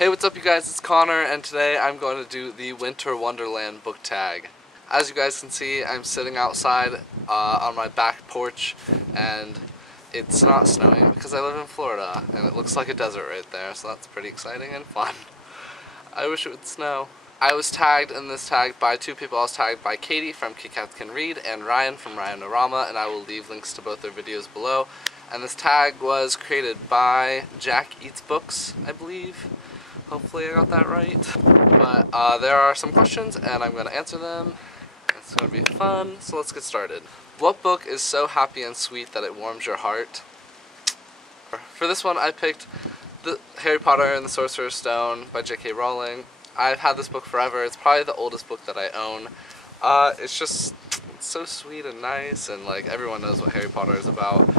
Hey, what's up you guys, it's Connor, and today I'm going to do the Winter Wonderland book tag. As you guys can see, I'm sitting outside on my back porch, and it's not snowing because I live in Florida, and it looks like a desert right there, so that's pretty exciting and fun. I wish it would snow. I was tagged in this tag by two people. I was tagged by Katie from Kit Kat Can Read and Ryan from Ryan-O-Rama, and I will leave links to both their videos below. And this tag was created by Jack Eats Books, I believe. Hopefully I got that right. But there are some questions and I'm going to answer them. It's going to be fun, so let's get started. What book is so happy and sweet that it warms your heart? For this one I picked the Harry Potter and the Sorcerer's Stone by J.K. Rowling. I've had this book forever. It's probably the oldest book that I own. It's so sweet and nice, and like everyone knows what Harry Potter is about.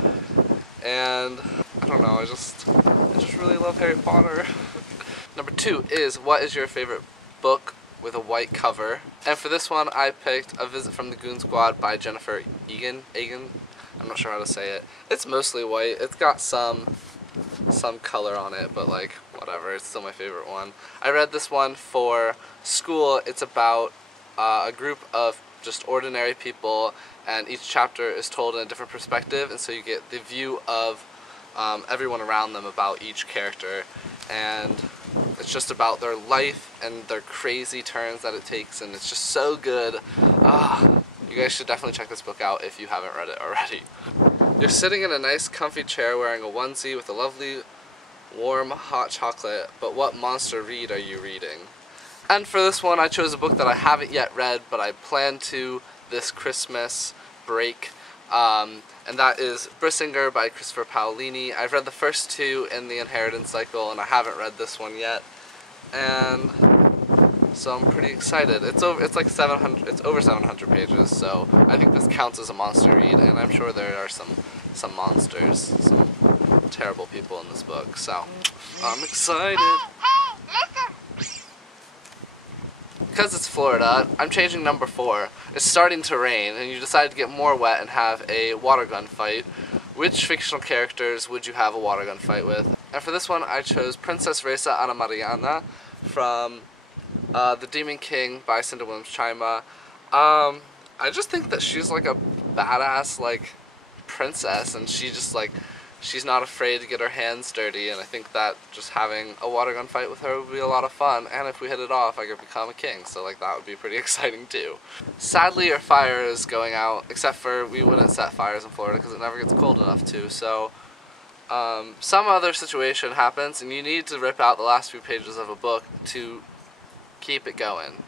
And I don't know, I just really love Harry Potter. Number 2 is, what is your favorite book with a white cover? And for this one I picked A Visit from the Goon Squad by Jennifer Egan. I'm not sure how to say it. It's mostly white. It's got some color on it, but like whatever, it's still my favorite one. I read this one for school. It's about a group of just ordinary people, and each chapter is told in a different perspective, and so you get the view of everyone around them about each character, and it's just about their life and their crazy turns that it takes, and it's just so good. You guys should definitely check this book out if you haven't read it already. You're sitting in a nice comfy chair wearing a onesie with a lovely warm hot chocolate, but what monster read are you reading? And for this one I chose a book that I haven't yet read, but I plan to this Christmas break, and that is Brissinger by Christopher Paolini. I've read the first 2 in the Inheritance cycle, and I haven't read this one yet, and so I'm pretty excited. It's over 700 pages, so I think this counts as a monster read, and I'm sure there are some monsters, some terrible people in this book, so I'm excited. Because it's Florida, I'm changing number 4. It's starting to rain, and you decide to get more wet and have a water gun fight. Which fictional characters would you have a water gun fight with? And for this one, I chose Princess Reza Ana Mariana from The Demon King by Cinda Williams-Chima. I just think that she's like a badass like princess, and she's not afraid to get her hands dirty, and I think that just having a water gun fight with her would be a lot of fun, and if we hit it off I could become a king, so like that would be pretty exciting too. Sadly your fire is going out, except for we wouldn't set fires in Florida because it never gets cold enough to, so some other situation happens and you need to rip out the last few pages of a book to keep it going.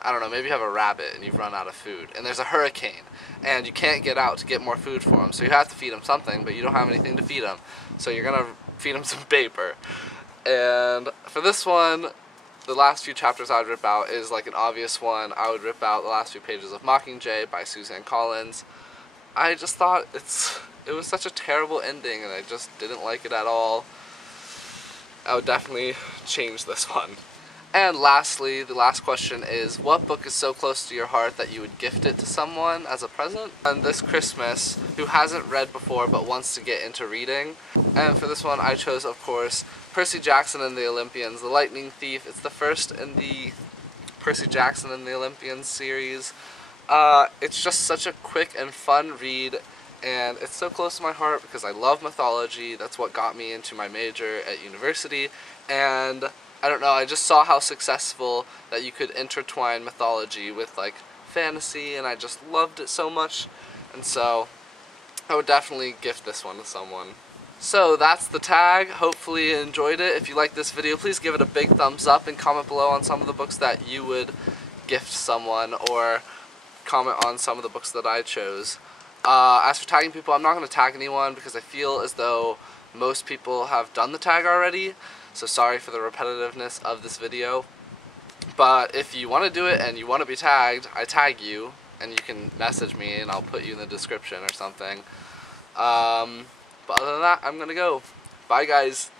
I don't know, maybe you have a rabbit and you've run out of food, and there's a hurricane, and you can't get out to get more food for him, so you have to feed him something, but you don't have anything to feed him, so you're gonna feed him some paper. And for this one, the last few chapters I would rip out is like an obvious one. I would rip out the last few pages of Mockingjay by Suzanne Collins. I just thought it was such a terrible ending, and I just didn't like it at all. I would definitely change this one. And lastly, the last question is, what book is so close to your heart that you would gift it to someone as a present? And this Christmas, who hasn't read before but wants to get into reading. And for this one I chose, of course, Percy Jackson and the Olympians, The Lightning Thief. It's the first in the Percy Jackson and the Olympians series. It's just such a quick and fun read, and it's so close to my heart because I love mythology. That's what got me into my major at university, and I don't know, I just saw how successful that you could intertwine mythology with like fantasy, and I just loved it so much, and so I would definitely gift this one to someone. So that's the tag. Hopefully you enjoyed it. If you liked this video, please give it a big thumbs up and comment below on some of the books that you would gift someone, or comment on some of the books that I chose. As for tagging people, I'm not going to tag anyone because I feel as though most people have done the tag already. So sorry for the repetitiveness of this video, but if you want to do it and you want to be tagged, I tag you, and you can message me and I'll put you in the description or something. But other than that, I'm gonna go. Bye guys.